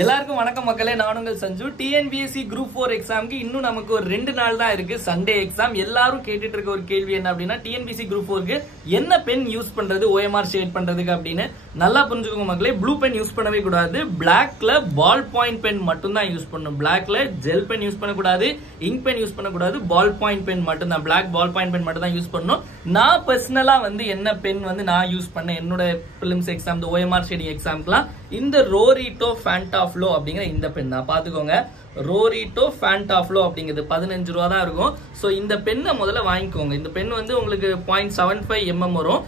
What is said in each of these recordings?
எல்லாருக்கும் வணக்கம் மக்களே, நான் உங்கள் சஞ்சு. டிஎன்பிஎஸ்சி குரூப் 4 எக்ஸாம்க்கு இன்னும் நமக்கு ஒரு 2 நாள் தான் இருக்கு. Sunday exam. எல்லாரும் கேட்டுட்டு இருக்க ஒரு கேள்வி என்ன அப்படின்னா, டிஎன்பிஎஸ்சி குரூப் 4க்கு என்ன பென் யூஸ் பண்றது OMR ஷேட் பண்றதுக்கு அப்படின்னு. நல்லா புரிஞ்சுக்கோங்க மக்களே, ப்ளூ பென் யூஸ் பண்ணவே கூடாது. பிளாக்ல பால் பாயிண்ட் பென் மட்டும் தான் யூஸ் பண்ணணும். பிளாக்ல ஜெல் பென் யூஸ் பண்ணக்கூடாது, இங்க் பென் யூஸ் பண்ணக்கூடாது, பால் பாயிண்ட் பென் மட்டும் தான், பிளாக் பால் பாயிண்ட் பென் மட்டும் தான் யூஸ் பண்ணணும். நான் பர்சனலா என்ன பென் நான் யூஸ் பண்ணேன் என்னோட பிலிம்ஸ் எக்ஸாம், OMR ஷேடிங் எக்ஸாம்க்குலாம் இந்த ரோரிட்டோ ஃபேண்டாஃப்ளோ அப்படிங்கிற இந்த பென் தான். பாத்துக்கோங்க, ரோரிட்டோ ஃபேண்டாஃப்ளோ அப்படிங்கிறது 15 ரூபா தான் இருக்கும். ஸோ இந்த பெண்ணை முதல்ல வாங்கிக்கோங்க. இந்த பென் உங்களுக்கு 0.75 mm வரும்.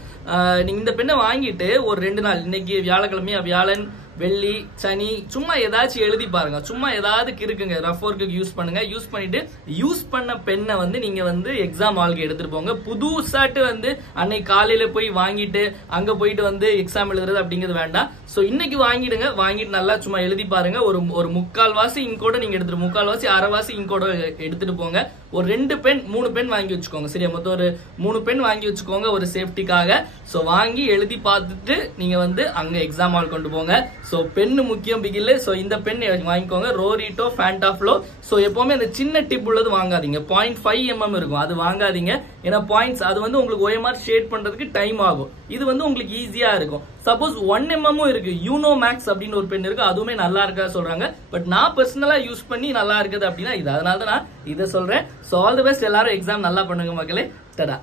நீங்க இந்த பெண்ணை வாங்கிட்டு ஒரு 2 நாள், இன்னைக்கு வியாழக்கிழமையா, வியாழன் வெள்ளி சனி, சும்மா ஏதாச்சும் எழுதி பாருங்க. சும்மா ஏதாவது இருக்குங்க, ரஃப் ஒர்க்கு யூஸ் பண்ணுங்க. யூஸ் பண்ணிட்டு யூஸ் பண்ண பெண்ணை நீங்க எக்ஸாம் ஹாலுக்கு எடுத்துட்டு போங்க. புதுசாட்டு அன்னைக்கு காலையில போய் வாங்கிட்டு அங்க போயிட்டு எக்ஸாம் எழுதுறது அப்படிங்கிறது வேண்டாம். சோ இன்னைக்கு வாங்கிடுங்க. வாங்கிட்டு நல்லா சும்மா எழுதி பாருங்க. ஒரு முக்கால்வாசி இங்கோட நீங்க எடுத்துட்டு, முக்கால்வாசி அரைவாசி இங்கோட எடுத்துட்டு போங்க. ஒரு 2 பென் 3 பென் வாங்கி வச்சுக்கோங்க. சரியா, மொத்தம் ஒரு 3 பென் வாங்கி வச்சுக்கோங்க ஒரு சேஃப்டிக்காக. சோ வாங்கி எழுதி பார்த்துட்டு நீங்க அங்க எக்ஸாம் ஹால் கொண்டு போங்க. சோ பென்னு முக்கியம் பிகில். சோ இந்த பென் வாங்கிக்கோங்க, ரோரிட்டோ ஃபேண்டாஃப்ளோ. சோ எப்பவுமே அந்த சின்ன டிப் உள்ளது வாங்காதீங்க. 0.5 mm இருக்கும், அது வாங்காதீங்க. ஏன்னா பாயிண்ட்ஸ் அது உங்களுக்கு OMR ஷேட் பண்றதுக்கு டைம் ஆகும். இது உங்களுக்கு ஈஸியா இருக்கும். சப்போஸ் 1 mm இருக்கு, யூனோ மேக்ஸ் அப்படின்னு ஒரு பென் இருக்கு, அதுவுமே நல்லா இருக்கா சொல்றாங்க. பட் நான் பர்சனலா யூஸ் பண்ணி நல்லா இருக்குது அப்படின்னா இது, அதனால தான் நான் இதை சொல்றேன். So all the best. எல்லாரும் எக்ஸாம் நல்லா பண்ணுங்க மக்களே. டடா.